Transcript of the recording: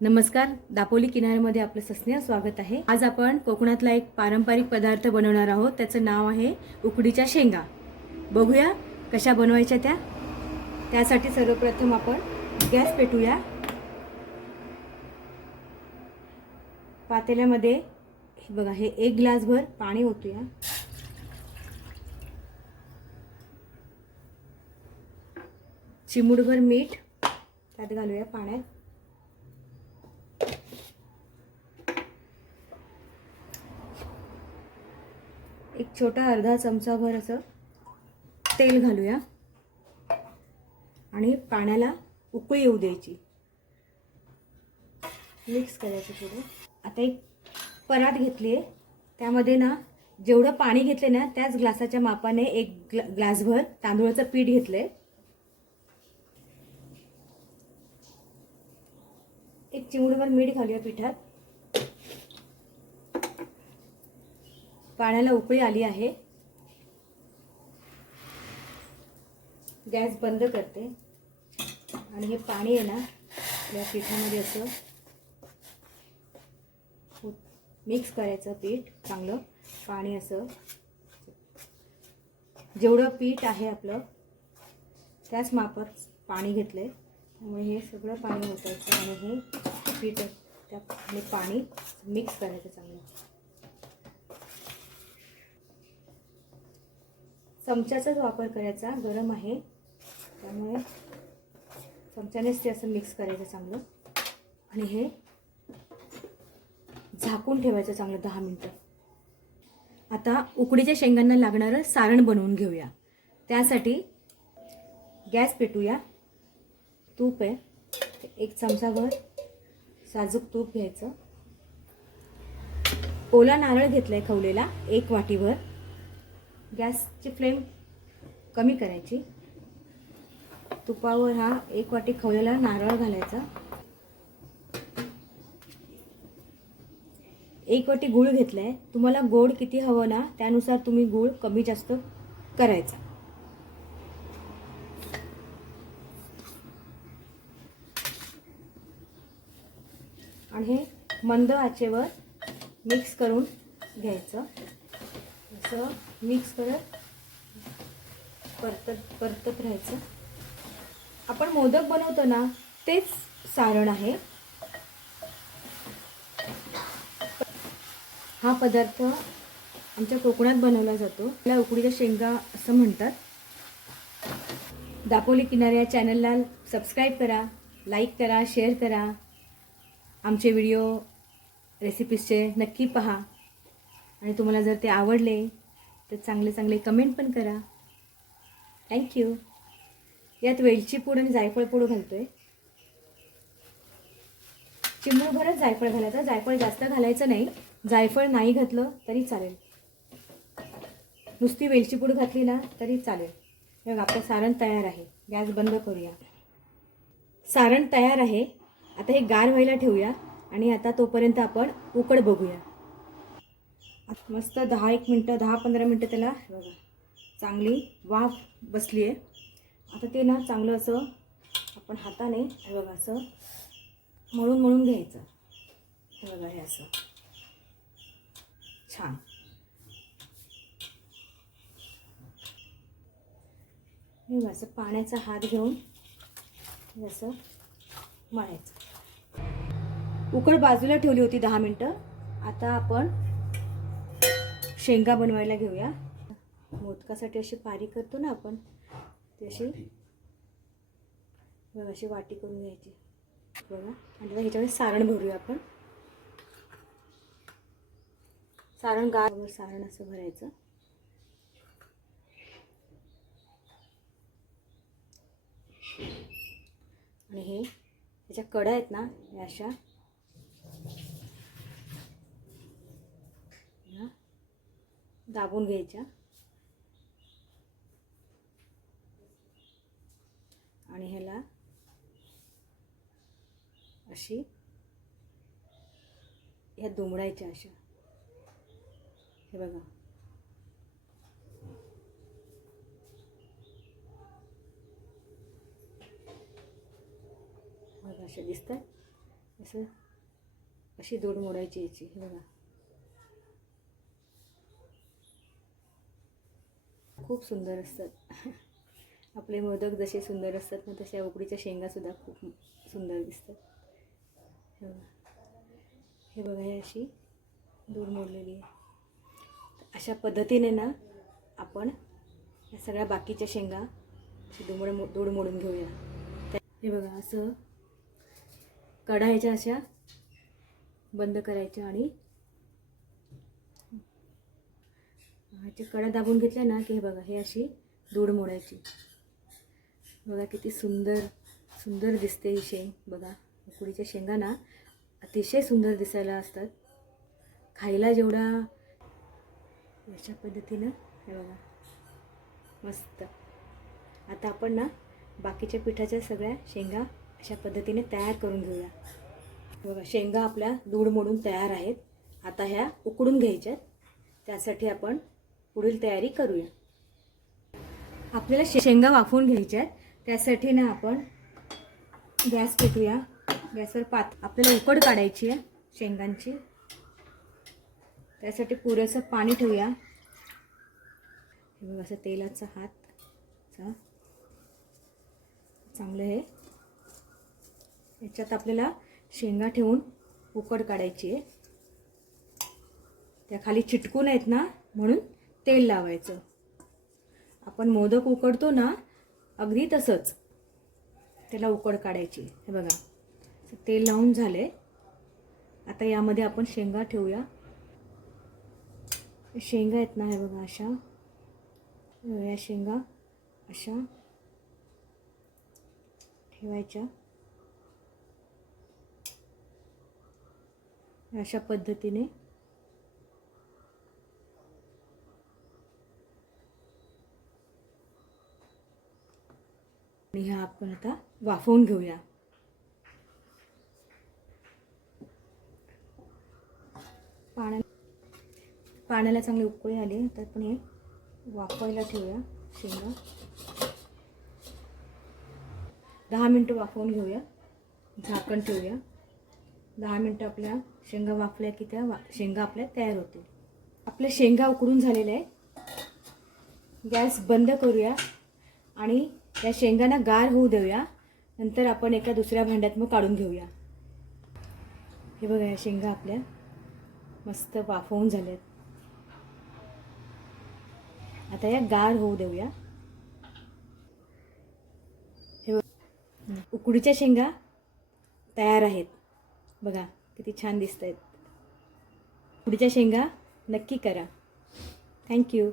नमस्कार दापोली किनाऱ्यामध्ये आपलं सस्नेह स्वागत आहे. आज आपण कोकणातला एक पारंपरिक पदार्थ बनवणार आहोत. त्याचं नाव आहे उकडीच्या शेंगा. बघूया कशा बनवायच्या त्या. त्यासाठी सर्वप्रथम आपण गॅस पेटूया. पातेल्यामध्ये बघा हे एक ग्लासभर पाणी ओतूया. चिमूटभर मीठ त्यात घालूया पाण्यात. एक छोटा अर्धा चमचाभर असं तेल घालूया. आणि पाण्याला उकळी येऊ द्यायची. मिक्स करायचं थोडं. आता एक परात घेतली आहे त्यामध्ये ना जेवढं पाणी घेतले ना त्याच ग्लासाच्या मापाने एक ग्ला ग्लासभर तांदूळाचं पीठ घेतलं आहे एक चिमूटभर मीठ घालूया पिठात. पाण्याला उकळी आली आहे. गॅस बंद करते. आणि हे पाणी आहे ना या पिठामध्ये असं मिक्स करायचं पीठ चांगलं पाणी असं. जेवढं पीठ आहे आपलं त्याच मापात पाणी घेतलं आहे त्यामुळे हे सगळं पाणी होतायचं आणि हे पीठ त्या पाणी मिक्स करायचं चांगलं. चमच्याचाच वापर करायचा गरम आहे. त्यामुळे चमच्यानेच ते असं मिक्स करायचं चांगलं. आणि हे झाकून ठेवायचं चांगलं दहा मिनटं. आता उकडीच्या शेंगांना लागणारं सारण बनवून घेऊया. त्यासाठी गॅस पेटूया. तूप आहे. एक चमचाभर साजूक तूप घ्यायचं. ओला नारळ घेतला आहे खवलेला एक वाटीभर. गॅसची फ्लेम कमी करायची. तुपावर हा एक वाटी खवलेला नारळ घालायचा. एक वाटी गूळ घेतला आहे तुम्हाला गोड किती हवं ना त्यानुसार तुम्ही गूळ कमी जास्त करायचा. आणि हे मंद आचेवर मिक्स करून घ्यायचं. असं. मिक्स करत परतत परतत राहायचं. आपण मोदक बनवतो ना तेच सारण आहे. हा पदार्थ आमच्या कोकणात बनवला जातो. त्याला उकडीच्या शेंगा असं म्हणतात. दापोली किनारे या चॅनलला सबस्क्राईब करा लाईक करा शेअर करा. आमचे व्हिडिओ रेसिपीजचे नक्की पहा. आणि तुम्हाला जर ते आवडले तर चांगले चांगले कमेंट पण करा. थँक्यू यात वेलची पूड आणि जायफळ पूड घालतो आहे चिमूभरच जायफळ घालायचं. जायफळ जास्त घालायचं नाही. जायफळ नाही घातलं तरी चालेल. नुसती वेलची पूड घातली ना तरी चालेल. मग आपलं सारण तयार आहे. गॅस बंद करूया. सारण तयार आहे. आता हे गार व्हायला ठेवूया आणि आता तोपर्यंत आपण उकड बघूया. मस्त दहा एक मिनटं दहा पंधरा मिनटं त्याला हे बघा. चांगली वाफ बसली आहे. आता ते ना चांगलं असं आपण हाताने हे बघा असं मळून मळून घ्यायचं. हे बघा हे असं. छान. हे बघा असं पाण्याचा हात घेऊन हे असं मळायचं. उकड बाजूला ठेवली होती दहा मिनटं. आता आपण शेंगा बनवायला घेऊया. मोदकासाठी अशी पारी करतो ना आपण ती अशी बघा अशी वाटी करून घ्यायची. बघा आणि ह्याच्यामध्ये सारण भरूया आपण. सारण गार सारण असं भरायचं. आणि हे त्याच्या कडा आहेत ना या अशा ह्या दाबून घ्यायच्या. आणि ह्याला अशी ह्या दुमडायच्या अशा. हे बघा. बघा अशा दिसतात. असं अशी दोड मोडायची याची. हे बघा. खूप सुंदर असतात. आपले मोदक जसे सुंदर असतात ना तशा उकडीच्या शेंगासुद्धा खूप सुंदर दिसतात. हे. बघा हे बघा हे अशी दूर मोडलेली आहे. अशा पद्धतीने ना आपण या सगळ्या बाकीच्या शेंगा अशी दुमड मो दूड मोडून घेऊया. हे बघा असं कढायच्या अशा बंद करायच्या आणि ह्याची कडा दाबून घेतल्या ना की हे बघा हे अशी दूड मोडायची. बघा किती सुंदर सुंदर दिसते ही शेंग. बघा उकडीच्या शेंगा ना अतिशय सुंदर दिसायला असतात. खायला जेवढा अशा पद्धतीनं हे बघा मस्त. आता आपण ना बाकीच्या पिठाच्या सगळ्या शेंगा अशा पद्धतीने तयार करून घेऊया. बघा शेंगा आपल्या दूड मोडून तयार आहेत. आता ह्या उकडून घ्यायच्यात. त्यासाठी आपण पुढील तयारी करूया. आपल्याला शेंगा वाफवून घ्यायच्या आहेत. त्यासाठी ना आपण गॅस पेटूया गॅसवर पात आपल्याला उकड काढायची आहे शेंगांची. त्यासाठी पुरेसं पाणी ठेवूया. असं तेलाचा हात. चांगलं हे याच्यात आपल्याला शेंगा ठेवून उकड काढायची आहे. त्या खाली चिटकून आहेत ना म्हणून तेल लावायचं. आपण मोदक उकडतो ना अगदी तसंच. त्याला उकड काढायची. हे बघा. तेल लावून झाले आता यामध्ये आपण शेंगा ठेवूया. शेंगा आहेत ना हे बघा अशा. या शेंगा अशा ठेवायच्या. अशा पद्धतीने आणि ह्या आपण आता वाफवून घेऊया. पाण्या पाण्याला चांगली उकळी आली तर आपण हे वाफवायला ठेवूया शेंगा. दहा मिनटं वाफवून घेऊया झाकण ठेवूया. दहा मिनटं आपल्या शेंगा वाफल्या की त्या वा शेंगा आपल्या तयार होतील. आपल्या शेंगा उकडून झालेल्या आहे गॅस बंद करूया आणि या शेंगांना गार होऊ देऊया. नंतर आपण एका दुसऱ्या भांड्यात मग काढून घेऊया. हे बघा या शेंगा आपल्या मस्त वाफवून झाल्यात. आता या गार होऊ देऊया. हे बघ उकडीच्या शेंगा तयार आहेत. बघा किती छान दिसत आहेत उकडीच्या शेंगा नक्की करा. थँक्यू